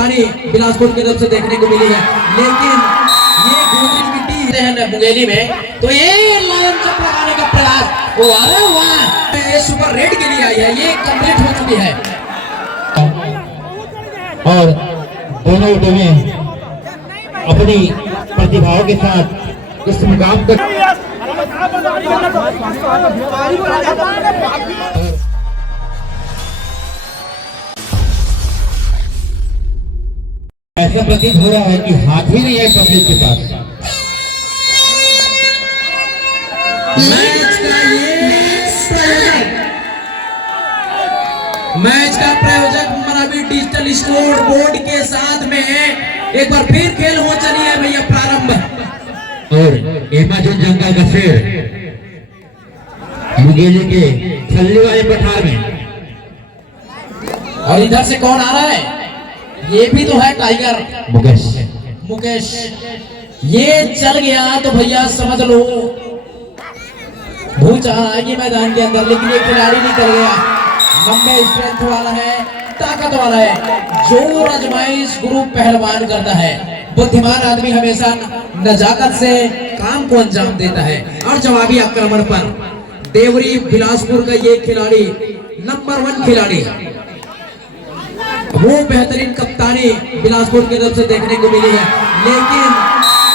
कप्तानी बिलासपुर की तरफ से देखने को मिली है, लेकिन ये गोदरी मिट्टी है मुंगेली में, तो ये लायन चप लगाने का प्रयास, वो अरे वाह, ये सुपर रेड के लिए आई है, ये कंप्लीट हो चुकी है और दोनों टीमें अपनी प्रतिभाओं के साथ इस मुकाम तक ऐसा प्रतीत हो रहा है कि हाथ ही नहीं है पब्लिक के पास। मैच का प्रायोजक मरावी डिजिटल स्कोर बोर्ड के साथ में एक बार फिर खेल हो चली है भैया प्रारंभ। और एमाजोन जंगल का शेर मुंगेली के थल्ली वाले पठार में, और इधर से कौन आ रहा है? ये भी तो है टाइगर मुकेश। ये चल गया तो भैया समझ लो भूचाल आएगी मैदान के अंदर, लेकिन ये खिलाड़ी निकल गया। लंबे स्ट्रेंथ वाला है, ताकत वाला है, जो आजमाइश गुरु पहलवान करता है। बुद्धिमान आदमी हमेशा नजाकत से काम को अंजाम देता है। और जवाबी आक्रमण पर देवरी बिलासपुर का ये खिलाड़ी नंबर 1 खिलाड़ी, वो बेहतरीन कप्तानी बिलासपुर की तरफ से देखने को मिली है, लेकिन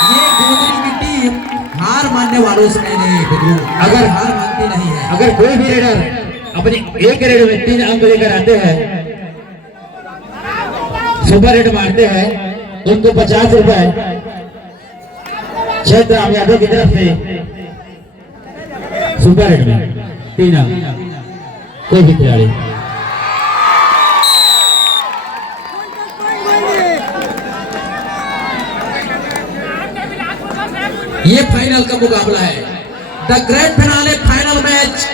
ये गोदरी की टीम हार मानने वालों से नहीं है। अगर हार मानती नहीं है, अगर कोई भी रेडर अपने एक रेड में 3 अंक लेकर आते हैं, सुपर रेड मारते हैं, उनको 50 रुपए क्षेत्र राम यादव की तरफ से सुपर रेड में 3 अंक कोई भी खिलाड़ी। ये फाइनल का मुकाबला है, the grand finale final match.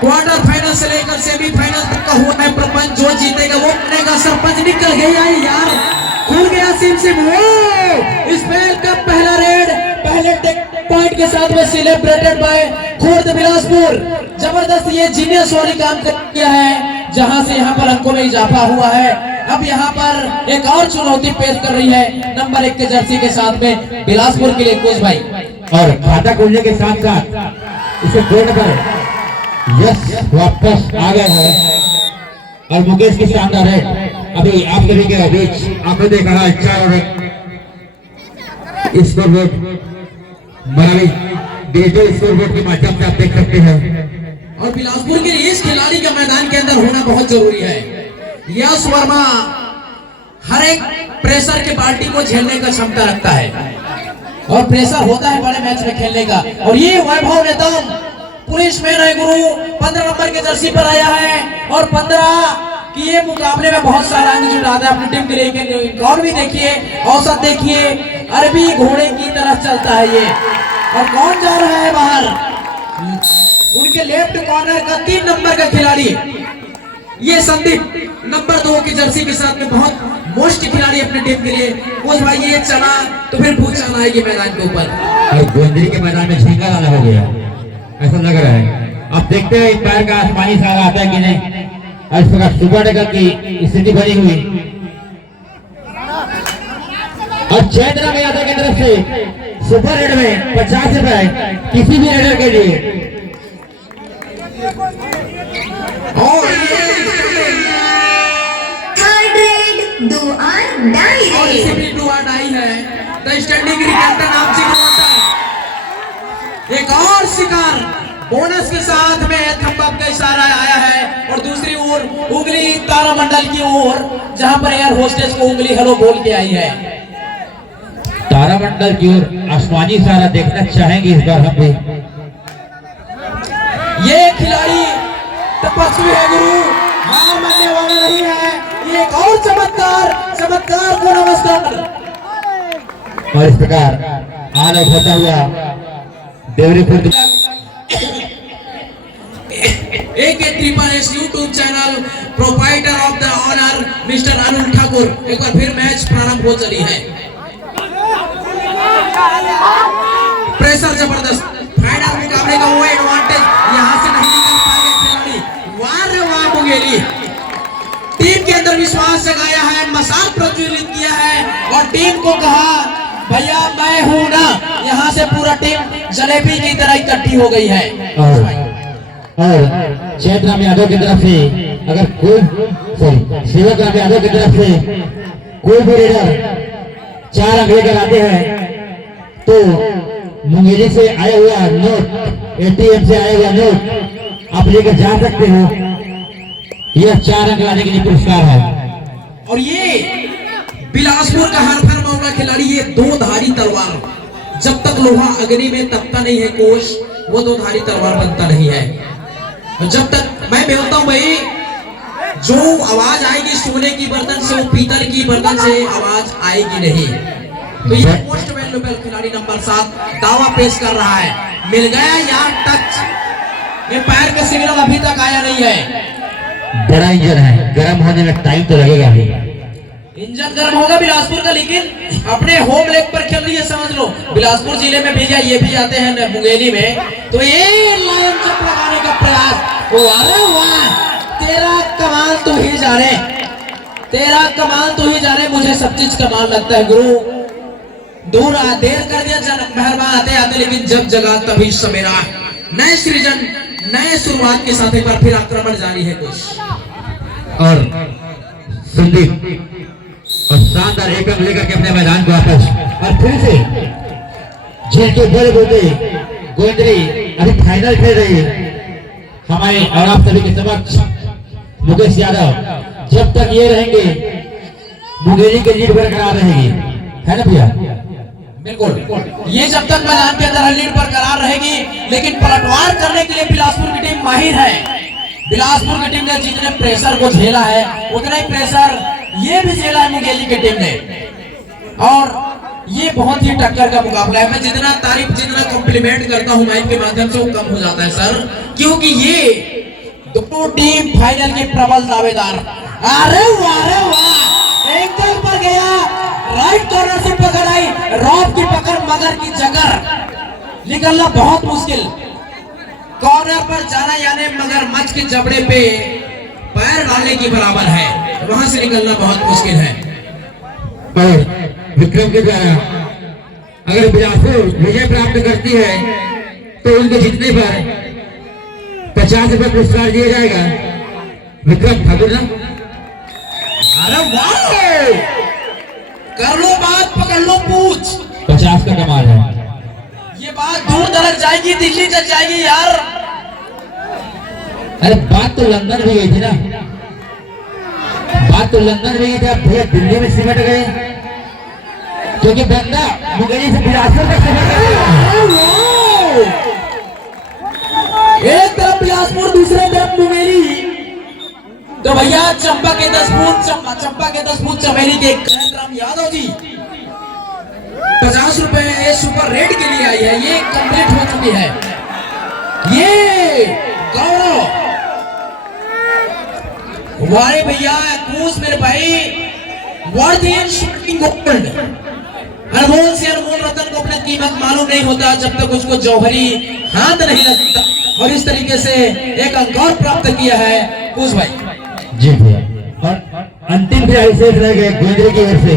Quarter final से लेकर सेमीफाइनल तक का हुआ है प्रपंच। जो जीतेगा वो बनेगा सरपंच। निकल गया यार, खुल गया सिम वो स्पेल का पहला रेड पहले पॉइंट के साथ में सेलिब्रेटेड बाय खुर्द बिलासपुर। जबरदस्त ये जीनियस वाली काम कर किया है, जहां से यहां पर अंकों में इजाफा हुआ है। अब यहाँ पर एक और चुनौती पेश कर रही है नंबर 1 के जर्सी के साथ में बिलासपुर के लिए कोच भाई। और खाता खोलने के साथ साथ इसे बोर्ड पर यस वापस आ गया है। और मुकेश की शानदार है। अभी आप सभी के बीच आपने देखा है 4 स्कोर बोर्ड मरावी डिजिटल स्कोर बोर्ड के माध्यम से आप देख सकते हैं। और बिलासपुर के इस खिलाड़ी का मैदान के अंदर होना बहुत जरूरी है। यश वर्मा हर एक प्रेशर के पार्टी को झेलने का क्षमता रखता है, और प्रेशर होता है बड़े मैच में खेलने का। और ये वैभव नेतम पुलिस में है गुरु 15 नंबर के जर्सी पर आया है, और 15 की ये मुकाबले में बहुत सारा अंक जुटाता है अपनी टीम के लिए। कौन भी देखिए, औसत देखिए, अरबी घोड़े की तरह चलता है ये। और कौन जा रहा है बाहर? उनके लेफ्ट कॉर्नर का 3 नंबर का खिलाड़ी ये संदीप नंबर 2 की जर्सी के साथ में बहुत मोस्ट खिलाड़ी अपने टीम के लिए। कोच भाई ये चला तो फिर भूचाल आएगी मैदान के ऊपर। और गोंदरी के मैदान में झींगा डाला हो गया ऐसा लग रहा है। अब देखते हैं पैर का आसमानी सारा आता है कि नहीं। और इस प्रकार सुपर डगर की स्थिति बनी हुई। और चैत्र में यादव की तरफ से सुपर रेड में 50 रुपए किसी भी रेडर के लिए। और स्टैंडिंग कैप्टन आपसी एक और शिकार बोनस के साथ में थंब अप का इशारा आया है। और दूसरी ओर उंगली तारामंडल की ओर, जहां पर एयर होस्टेस को उंगली हेलो बोल के आई है। तारामंडल की ओर आसमानी इशारा देखना चाहेंगे इस बार हम भी। ये खिलाड़ी तपस्वी है गुरु, हार मानने वाला नहीं है। ये एक और चमत्कार को नमस्कार। और इस प्रकार आलोक होता हुआ Devri Khurd AK3S YouTube channel proprietor of the honour mister Arun Thakur. एक बार फिर मैच प्रारंभ हो चली है। प्रेशर जबरदस्त, फाइनल मुकाबले का वो एडवांटेज यहां से नहीं निकल पाएगा खिलाड़ी। वाह रे वाह मुंगेली टीम के अंदर विश्वास जगाया है। मसाल और टीम को कहा भैया मैं हूं ना, यहाँ से पूरा टीम जलेबी की तरह इकट्ठी हो गई है। और चैतराम यादव की तरफ से अगर कोई सेवक राम यादव की तरफ से कोई भी रेडर 4 अंक लेकर आते हैं तो मुंगेली से आया हुआ नोट, एटीएम से आया हुआ नोट आप लेकर जा सकते हो। यह 4 अंक लाने के लिए पुरस्कार है। और ये बिलासपुर का हर मामला खिलाड़ी, ये 2 धारी तलवार, जब तक लोहा अग्नि में तपता नहीं है कोश, वो 2 धारी तलवार बनता नहीं है। जब तक मैं बोलता हूं भाई, जो आवाज आएगी सोने की बर्तन से, वो पीतल की बर्तन से आवाज आएगी नहीं। तो ये मोस्ट वैल्यूएबल खिलाड़ी नंबर 7 दावा पेश कर रहा है। मिल गया यार टच, ये पैर का सिग्नल अभी तक आया नहीं है। बड़ा इंजन है, गर्म होने में टाइम तो लगेगा ही। इंजन गर्म होगा बिलासपुर का, लेकिन अपने होम लेग पर खेल रही है, समझ लो। बिलासपुर जिले में भेजा, ये भी आते हैं मुंगेली में, तो ये लायन चप लगाने का प्रयास। अरे वाह, तेरा कमाल तू ही जाने, तेरा कमाल तू ही जाने। मुझे सब चीज कमाल लगता है गुरु। दूर देर कर दिया मेहरबान आते आते, लेकिन जब जगा तभी सवेरा। नए सृजन, नए शुरुआत के साथ एक बार फिर आक्रमण जारी है कुछ। और संदीप और शानदार एक अंक लेकर के अपने मैदान को वापस, और फिर से झील के बड़े बोलते गोविंदरी अभी फाइनल खेल रही है हमारे और आप सभी के समक्ष मुकेश यादव। जब तक ये रहेंगे मुंगेली की लीड बरकरार रहेगी, है ना भैया? बिल्कुल, ये जब तक मैदान के अंदर लीड बरकरार रहेगी, लेकिन पलटवार करने के लिए बिलासपुर की टीम माहिर है। बिलासपुर की टीम ने जितने प्रेशर को झेला है, उतना ही प्रेशर ये भी झेला है मुंगेली की टीम ने। और ये बहुत ही टक्कर का मुकाबला है। मैं जितना तारीफ, जितना कॉम्प्लीमेंट करता हूं माइक के माध्यम से, वो कम हो जाता है सर, क्योंकि ये दोनों टीम फाइनल के प्रबल दावेदार। अरे वाह, एंगल पर गया, राइट कॉर्नर से पकड़ आई, रॉब की पकड़, मगर की जगह निकलना बहुत मुश्किल। कॉर्नर पर जाना यानी मगरमच्छ के जबड़े पे पैर डालने की बराबर है, वहां से निकलना बहुत मुश्किल है। और विक्रम के द्वारा अगर बिलासपुर विजय प्राप्त करती है तो उनके जीतने पर 50 रुपए पुरस्कार दिया जाएगा। विक्रम ठाकुर ना, अरे वाह, कर लो बात, पकड़ लो पूछ। 50 का कमाल है। ये बात दूर तक जाएगी, दिल्ली तक जाएगी यार। अरे बात तो लंदन भी गई थी ना, बात तो लंदन में गई थी, आप भैया दिल्ली में सिमट गए, क्योंकि बंदा मुंगेली से बिलासपुर तक सिमट गया। एक तरफ बिलासपुर, दूसरे तरफ मुंगेली। तो भैया चंपा के 10 फूट चमेली के चैतराम यादव जी 50 रुपए सुपर रेट के लिए आई है, ये कंप्लीट हो चुकी है। ये गौरव वारे भैया, कूस मेरे भाई, वर्थ इन शूटिंग गोल्ड। अनमोल से अनमोल रतन को अपनी कीमत मालूम नहीं होता जब तक उसको जौहरी हाथ नहीं लगता। और इस तरीके से एक अंक और प्राप्त किया है कूस भाई जी भैया। और अंतिम खिलाड़ी शेष रह गए गोविंदरी की ओर से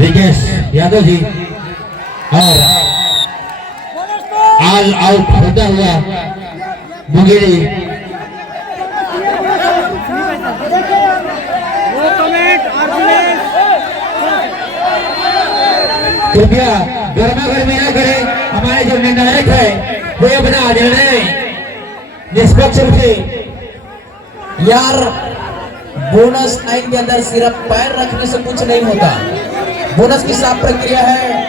रिकेश यादव जी, और ऑल आउट होता हुआ मुंगेली। कृपया गर्मा गर्मी न करे, हमारे जो निर्णायक है वो अपना निर्णय निष्पक्ष रूप से। यार बोनस लाइन के अंदर सिर्फ पैर रखने से कुछ नहीं होता, बोनस की साफ प्रक्रिया है।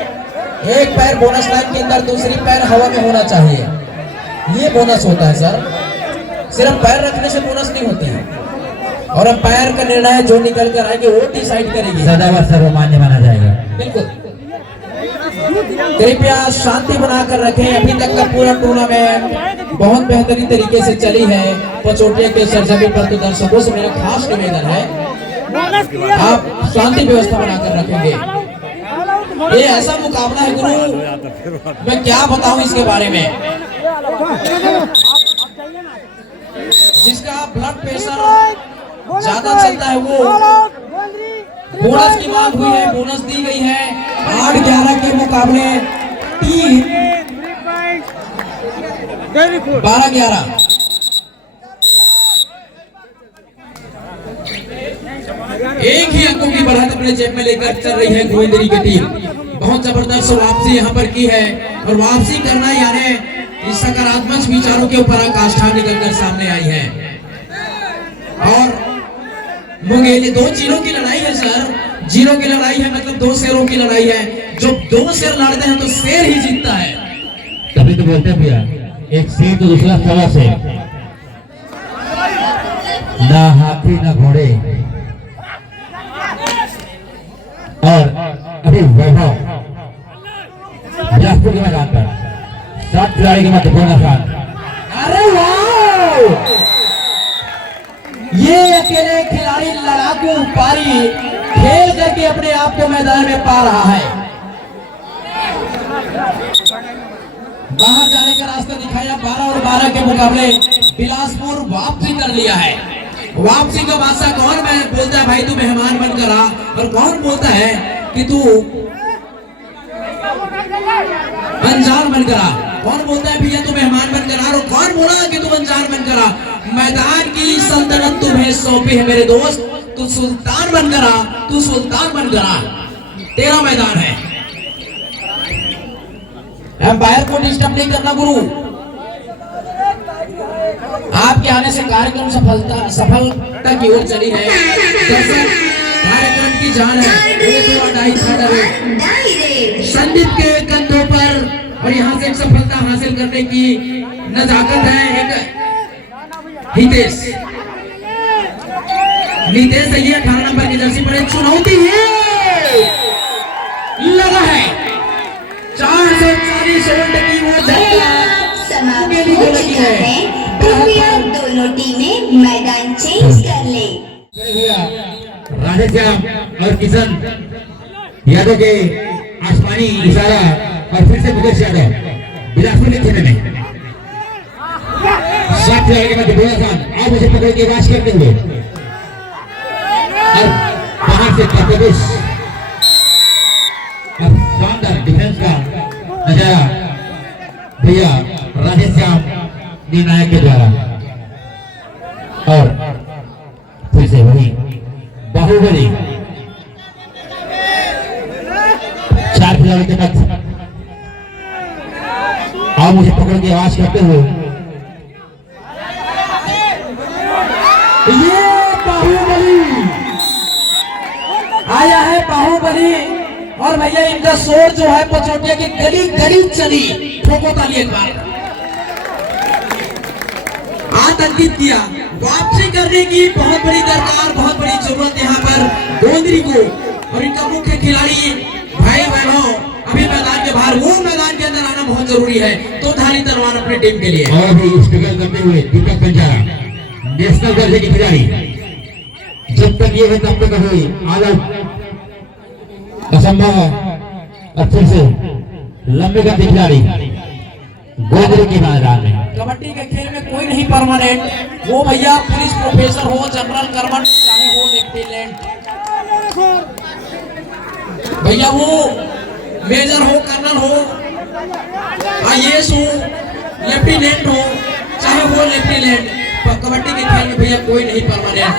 एक पैर बोनस लाइन के अंदर, दूसरी पैर हवा में होना चाहिए, ये बोनस होता है सर। सिर्फ पैर रखने से बोनस नहीं होती है। और अब पैर का निर्णय जो निकल कर आएंगे वो डिसाइड करेगी, सदा सर्वमान्य माना जाएगा। बिल्कुल, कृपया शांति बनाकर रखें। अभी तक का पूरा टूर्नामेंट बहुत बेहतरीन तरीके से चली है पचोटिया के सरजमी पर। तो दर्शकों से मेरा खास निवेदन है, आप शांति व्यवस्था बनाकर रखेंगे। ये ऐसा मुकाबला है गुरु, मैं क्या बताऊं इसके बारे में। जिसका ब्लड प्रेशर ज्यादा चलता है वो बोनस की मांग हुई है, बोनस दी गई है। 8-11 के मुकाबले 12-11। एक ही अंकों की बढ़त अपने जेब में लेकर चल रही है गोविंदरी की टीम। बहुत जबरदस्त वापसी यहाँ पर की है, और वापसी करना यानी इस सकारात्मक विचारों के ऊपर आकाष्ठा निकलकर सामने आई है। और मुंगेली 2 जीरो की लड़ाई है सर, जीरो की लड़ाई है, मतलब 2 शेरों की लड़ाई है। जब 2 शेर लड़ते हैं तो शेर ही जीतता है। तभी तो बोलते हैं भैया, एक शेर तो दूसरा सवा शेर। ना हाथी ना घोड़े। और अभी वैभव बिलासपुर के मैदान पर 7 खिलाड़ी के महत्वपूर्ण स्थान। अरे वाह, ये अकेले खिलाड़ी लड़ाकू पारी खेल करके अपने आप को मैदान में पा रहा है। बाहर जाने का रास्ता दिखाया। 12 और 12 के मुकाबले बिलासपुर वापसी कर लिया है। वापसी का बादशाह कौन बोलता है भाई तू मेहमान बनकर आ, और कौन बोलता है कि तू अनजान बनकर आ? कौन बोलता है भैया तू मेहमान बनकर आ, और कौन बोला कि तू अनजान बनकर आ? मैदान की सल्तनत तुम्हें सौंपी है मेरे दोस्त, तू सुल्तान बनकर आ, तू सुल्तान बनकर आ, तेरा मैदान है। एम्पायर को डिस्टर्ब नहीं करना गुरु। आपके आने से कार्यक्रम सफलता की ओर चली है। कार्यक्रम की जान है। संदीप के कंधों पर, और यहाँ से एक सफलता हासिल करने की नजाकत है एक हितेश। नितेश है ये 18 नंबर की जर्सी पर। एक चुनौती है, लगा है 440 रन की वो झटका मुंगेली को लगी है। दोनों टीमें मैदान चेंज कर ले। राधेश्याम और किशन यादव के आसमानी इशारा, और फिर से मुकेश यादव बिलासपुर के खेमे में 7 खिलाड़ी के मध्य बोलासान आप उसे पकड़ के वाश करते हुए, और बाहर से प्रवेश और शानदार डिफेंस का नजारा भैया राधेश्याम निर्णायक के द्वारा। और फिर से वही बाहुबली 4 खिलाड़ी के मध्य आप मुझे पकड़ के आवाज करते हुए, ये बाहुबली आया है, बाहुबली। और भैया इनका शोर जो है पचोटिया की गली गली चली। ठोको ताली एक बार। आतंकित किया। वापसी करने की बहुत बड़ी दरकार, बहुत बड़ी जरूरत यहाँ पर गोंदरी को। और इनका मुख्य खिलाड़ी भाई वैभव अभी मैदान के बाहर, वो मैदान के अंदर आना बहुत जरूरी है। तो धारी तलवार अपनी टीम के लिए। और भी स्ट्रगल करते हुए दीपक पंजारा नेशनल दर्जे की खिलाड़ी। जब तक ये है तब तक अभी आदत असंभव है। और फिर से लंबे का खिलाड़ी गोंदरी के मैदान में। कबड्डी के खेल में कोई नहीं परमानेंट। वो भैया पुलिस प्रोफेसर हो, जनरल कर्मन, चाहे हो लेफ्टिनेंट, भैया वो मेजर हो, कर्नल हो, आईएएस हो, लेफ्टिनेंट हो, चाहे वो लेफ्टिनेंट, कबड्डी के खेल में भैया कोई नहीं परमानेंट।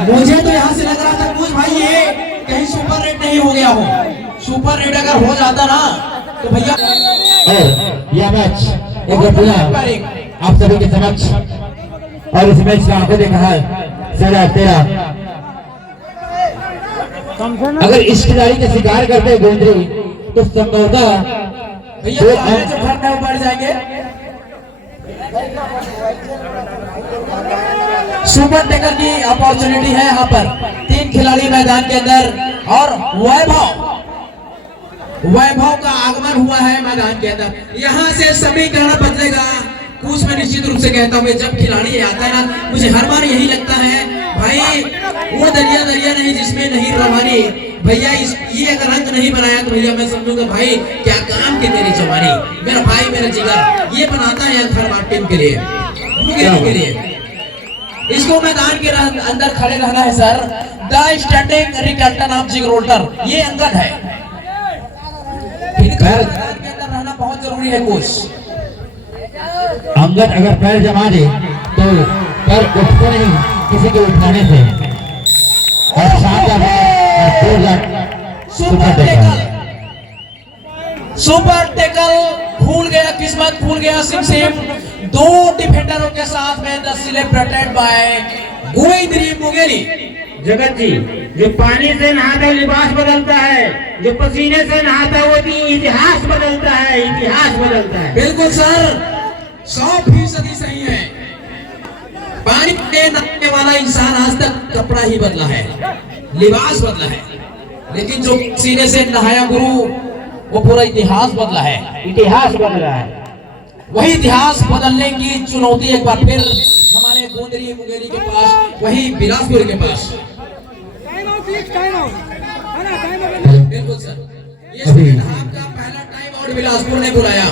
मुझे तो यहाँ से लग रहा था कुछ भाई ये कहीं सुपर रेट नहीं हो गया हो। सुपर रेट अगर हो जाता ना तो भैया। और यह मैच एक बार पुनः आप सभी के समक्ष, और इस मैच का आंखों देखा है 13 अगर इस खिलाड़ी का शिकार करते गोंदरी तो संभवतः भैया जो फर्क है वो बढ़ जाएंगे। सुपर टेकर की अपॉर्चुनिटी है यहाँ पर। 3 खिलाड़ी मैदान के अंदर, और वैभव का आगमन हुआ है मैदान के अंदर। यहाँ से समीकरण बदलेगा। कुछ मैं निश्चित रूप से कहता हूँ जब खिलाड़ी आता है ना, मुझे हर बार यही लगता है भाई वो दरिया नहीं जिसमें नहीं रवानी। भैया ये अगर अंक नहीं बनाया तो भैया मैं समझूंगा भाई क्या काम की तेरी जवानी। मेरा भाई मेरा जिगर ये बनाता है अंक हर बार टीम के लिए, मुंगेरी के लिए। इसको मैदान के अंदर खड़े रहना है sir. The standing Rickelton of Gibraltar, ये अंगद है। मैदान के अंदर रहना बहुत जरूरी है कोच। अंगद अगर पैर जमा दे तो पैर उठते नहीं किसी के उठाने से। और शानदार सुपर टैकल भूल गया, किस्मत भूल गया सिम। दो डिफेंडरों के साथ में द सेलिब्रेटेड बाय गोविंदरी मुंगेरी। जगत जी, जो पानी से नहाता है लिबास बदलता है, जो पसीने से नहाता है वो भी इतिहास बदलता है, इतिहास बदलता है। बिल्कुल सर, 100% सही है। पानी में नहाने वाला इंसान आज तक कपड़ा ही बदला है, लिबास बदला है, लेकिन जो पसीने से नहाया गुरु वो पूरा इतिहास बदला है, इतिहास बदला है। वही इतिहास बदलने की चुनौती एक बार फिर हमारे गोंदरी मुंगेरी के पास, वही बिलासपुर के पास। बिल्कुल सर, ये आपका पहला टाइम आउट बिलासपुर ने बुलाया।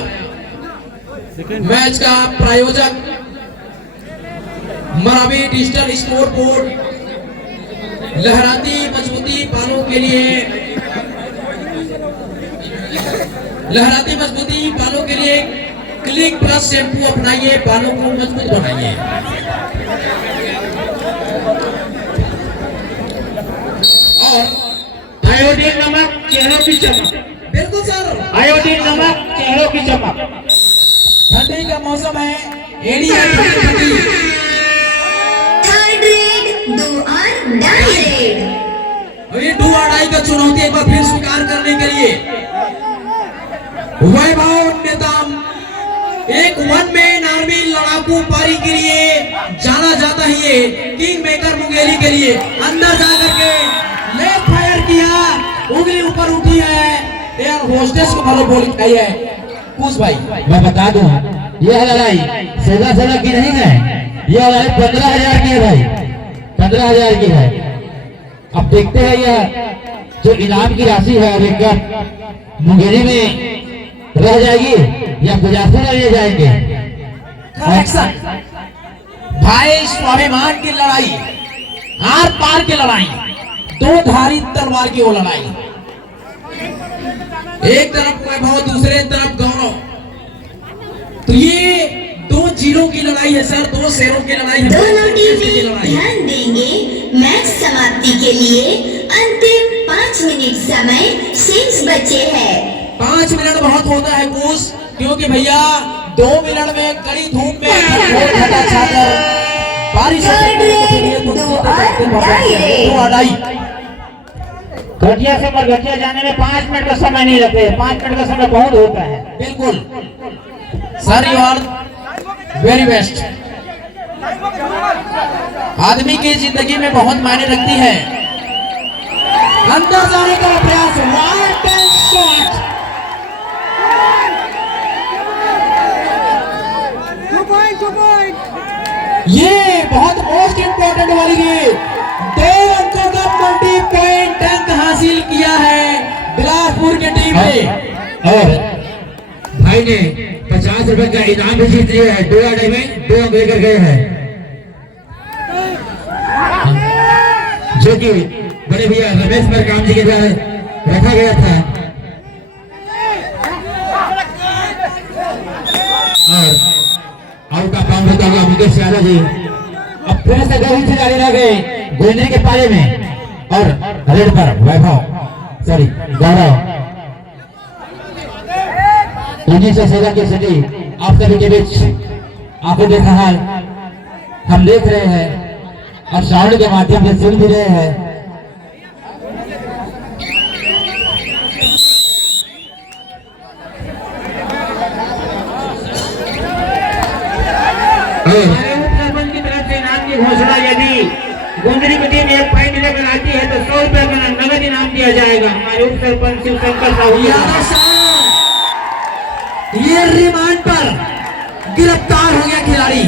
मैच का प्रायोजक मरावी डिजिटल स्कोर बोर्ड, लहराती मजबूती बालों के लिए, लहराती मजबूती बालों के लिए क्लिक प्लस शैम्पू अपनाइए, बालों को मजबूत बनाइए। और आयोडीन नमक चेहरों की चमक। बिल्कुल सर, आयोडीन नमक चेहरों की चमक। ठंडी का मौसम है, एड़ी है ठंडी। थर्ड रेड, दो और डाई रेड। अभी डू और डाई का चुनौती एक बार फिर स्वीकार करने के लिए वैभव नेताम एक वन मैन आर्मी लड़ाकू पारी के लिए जाना जाता है। ये किंग मेकर मुंगेरी के लिए अंदर जाकर के लेफ्ट फायर किया, उंगली ऊपर उठी है, एयर होस्टेस को फॉलो बॉल किया है। कुछ भाई मैं बता दूं, यह लड़ाई 16 की नहीं है, यह लड़ाई 15,000 की है भाई, 15,000 की है। अब देखते हैं यह जो इनाम की राशि है एक मुंगेरी में रह जाएगी या गुजरातपुर ले जाएंगे। करेक्शन भाई, स्वाभिमान की लड़ाई, आर पार की लड़ाई, दो धारी तलवार की वो लड़ाई। एक तरफ वैभव, दूसरे तरफ गौरव। तो ये दो जीरों की लड़ाई है सर, दो शेरों की लड़ाई है, दोनों टीमें लड़ाई है। ध्यान देंगे। मैच समाप्ति के लिए अंतिम 5 मिनट समय शेष बचे हैं। 5 मिनट बहुत होता है कोच, क्योंकि भैया 2 मिनट में कड़ी धूप में घटा छाकर बारिश घटिया से मरघटिया जाने में 5 मिनट का समय नहीं लगते, 5 मिनट का समय बहुत होता है। बिल्कुल sir, you are very best. आदमी की जिंदगी में बहुत मायने रखती है। अंदर जाने का प्रयास, वाइड एंड शॉट। ये बहुत मोस्ट इंपोर्टेंट वाली गेम, 2 अंकों का 20 पॉइंट अंक हासिल किया है बिलासपुर की टीम ने। और भाई ने 50 रुपए का इनाम भी जीत लिया है, 2 आड़े में 2 अंक लेकर गए हैं, जो कि बड़े भैया रमेश परकाम जी के द्वारा रखा गया था। और आउट का काम होता हुआ मुकेश यादव जी अब फिर से 2 ही खिलाड़ी रह गए गोंदरी के पाले में, और रेड पर वैभव, सॉरी गौरव। उन्हीं से सेवा की स्थिति आप सभी के बीच आंखों देखा हाल हम देख रहे हैं और साउंड के माध्यम से सुन भी रहे हैं। सरपंच की तरफ से इनाम की घोषणा, यदि गोंदरी की टीम 1 पॉइंट लेकर आती है तो 100 रुपए का नगद इनाम दिया जाएगा। हमारे उप सरपंच शिवशंकर साहू यादव साहब, ये रिमांड पर गिरफ्तार हो गया खिलाड़ी।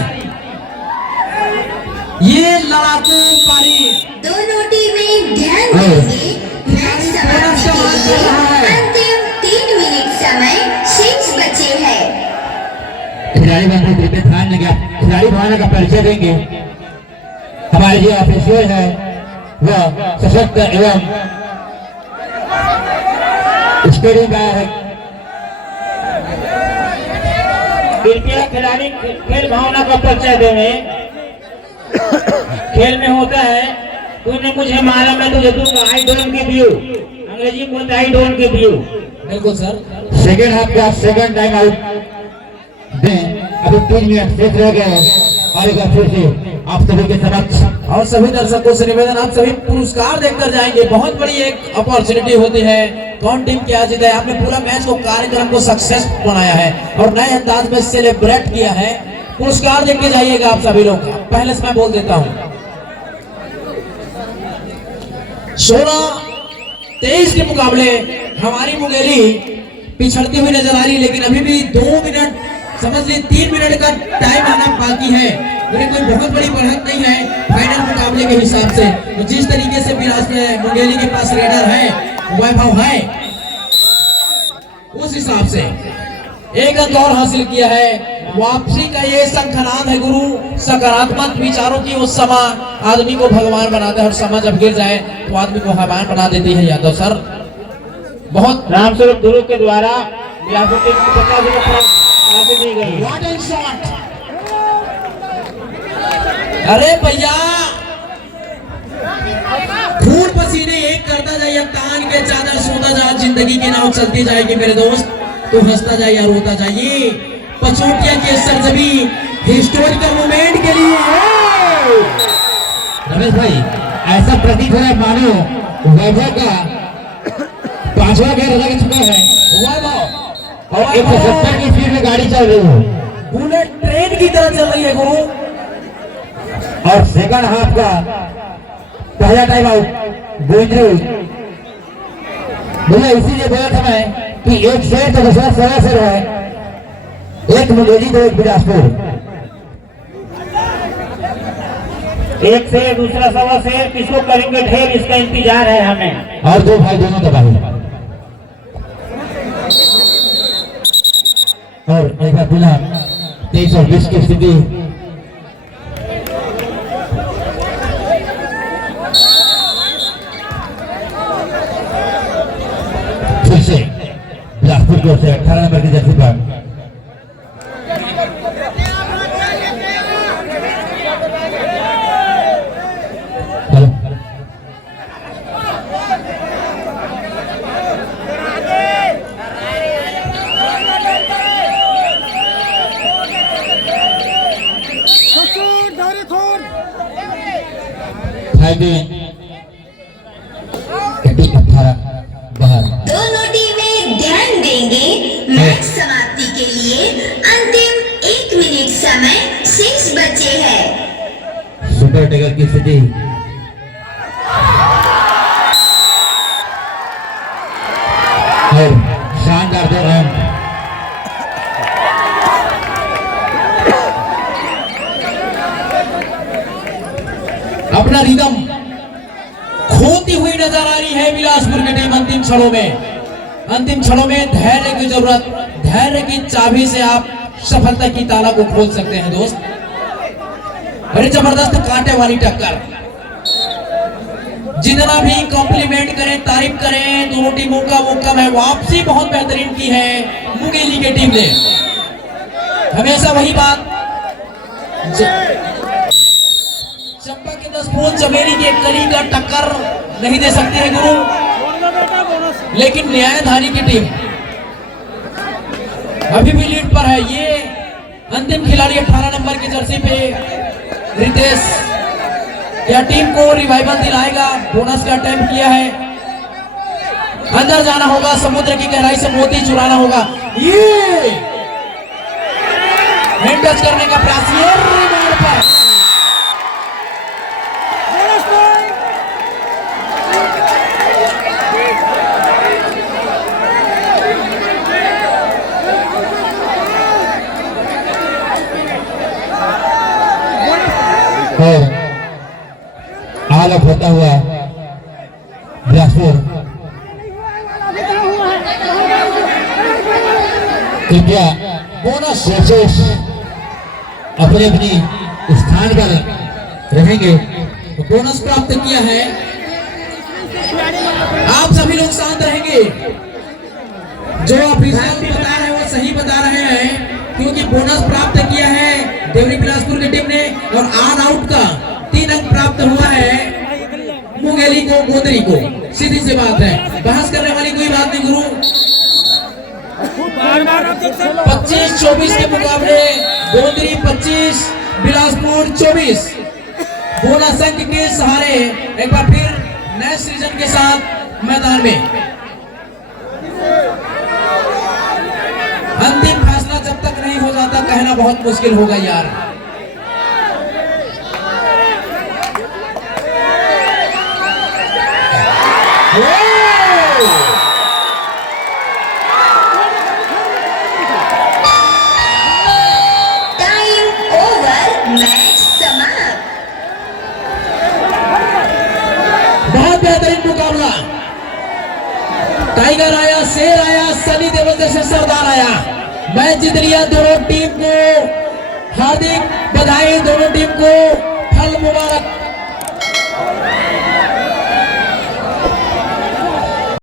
ये लड़ाकू पारी, दोनों टीमें ध्यान देंगे। मैच लिए अंतिम 3 मिनट समय शेष बचे हैं। खिलाड़ी बंधु कृपया ध्यान देंगे, खिलाड़ी भावना का परिचय देंगे। हमारे जो ऑफिशियल है वह सशक्त एवं स्टेडी गाय है। कृपया खिलाड़ी खेल भावना का परिचय देंगे। खेल में होता है तूने मुझे मारा मैं तुझे दूंगा, आई डोंट गिव यू, अंग्रेजी में बोलते आई डोंट गिव यू। बिल्कुल सर। सेकेंड हाफ का सेकंड टाइम आउट दें। अभी 3 मिनट शेष रह गए और एक बार फिर से आप सभी के समक्ष और सभी दर्शकों से निवेदन, आप सभी पुरस्कार देखकर जाएंगे। बहुत बड़ी एक अपॉर्चुनिटी होती है, कौन टीम क्या जीता है। आपने पूरा मैच को कार्यक्रम को सक्सेस बनाया है और नए अंदाज में सेलिब्रेट किया है। पुरस्कार देख के जाइएगा आप सभी लोग। पहले से मैं बोल देता हूँ 16-23 के मुकाबले हमारी मुंगेली पिछड़ती हुई नजर आ रही, लेकिन अभी भी 2 मिनट समझ लीजिए 3 मिनट का टाइम आना बाकी है। लेकिन कोई बहुत बड़ी बढ़त नहीं है फाइनल मुकाबले के हिसाब से। तो जिस तरीके से मुंगेली के पास रेडर है, वैभव है, उस हिसाब से एक अंक और हासिल किया है। वापसी का ये शंखनाद है गुरु। सकारात्मक विचारों की उस समय आदमी को भगवान बनाता है और समय जब गिर जाए तो आदमी को भगवान बना देती है यादव सर। बहुत रामस्वरूप ध्रुव के द्वारा दी गई। What an shot! अरे भैया खून पसीने एक करता जाइए, तान के चादर सोता जा, जिंदगी की नाव चलती जाएगी मेरे दोस्त। तो हंसता जाइए और रोता जाइए। पचोटिया के सरजमी हिस्टोरिकल मोमेंट के लिए रमेश भाई ऐसा प्रतीत हो रहा है मानो वैभव का 5वां गेयर लग चुका है और 170 की स्पीड में गाड़ी चल रही है, बुलेट ट्रेन की तरह चल रही है गुरु। और सेकंड हाफ का पहला टाइम आउट गुजरी। भैया इसीलिए बोला था मैं कि एक शेर तो दूसरा सवा शेर है, एक मुंगेली तो एक बिलासपुर। एक से दूसरा सवा से किसको करेंगे ढेर, इसका इंतजार है हमें। और 2 भाई दोनों तबाही। और एक बार पुनः 23 और 20 की स्थिति। फिर से बिलासपुर की ओर से 18 नंबर की जर्सी पर दोनों टीमें ध्यान देंगे। मैच समाप्ति के लिए अंतिम 1 मिनट समय शेष बचे हैं। सुपर टेगर की स्थिति और शानदार 2 रन। अपना रिदम खोती हुई नजर आ रही है बिलासपुर की टीम अंतिम क्षणों में। अंतिम क्षणों में धैर्य की जरूरत, धैर्य की चाबी से आप सफलता की ताला को खोल सकते हैं दोस्त। बड़ी जबरदस्त कांटे वाली टक्कर। जितना भी कॉम्प्लीमेंट करें, तारीफ करें दोनों टीमों का वो कम है। वापसी बहुत बेहतरीन की है मुंगेली की टीम ने। हमेशा वही बात, चंपा के 10 फूल चमेली के कली का टक्कर नहीं दे सकते हैं गुरु। लेकिन न्यायधारी की टीम अभी भी लीड पर है। ये अंतिम खिलाड़ी 18 नंबर की जर्सी पे रितेश, क्या टीम को रिवाइवल दिलाएगा? बोनस का अटेम्प्ट किया है, अंदर जाना होगा, समुद्र की गहराई से मोती चुराना होगा। ये हैंड टच करने का प्रयास, ये रिबाउंड पर और आलक होता हुआ बिलासपुर कृपया बोनस कोचेस अपने अपनी स्थान पर रहेंगे। बोनस प्राप्त किया है। आप सभी लोग शांत रहेंगे। जो ऑफिशियल बता रहे हैं वो सही बता रहे हैं, क्योंकि बोनस प्राप्त किया है देवरी बिलासपुर की टीम ने और ऑन आउट का 3 अंक प्राप्त हुआ है मुंगेली को, गोदरी को। सीधी सी बात है, बहस करने वाली कोई बात नहीं गुरु। 25-24 के मुकाबले गोदरी 25 बिलासपुर 24। बोनस अंक के सहारे एक बार फिर नए सीजन के साथ मैदान में। अंतिम फैसला जब तक नहीं हो जाता कहना बहुत मुश्किल होगा यार। टाइम ओवर, मैच समाप्त। बहुत बेहतरीन मुकाबला। टाइगर आया, शेर आया, सनी देओल जैसे सरदार आया। मैच जीत लिया। दोनों टीम को हार्दिक बधाई, दोनों टीम को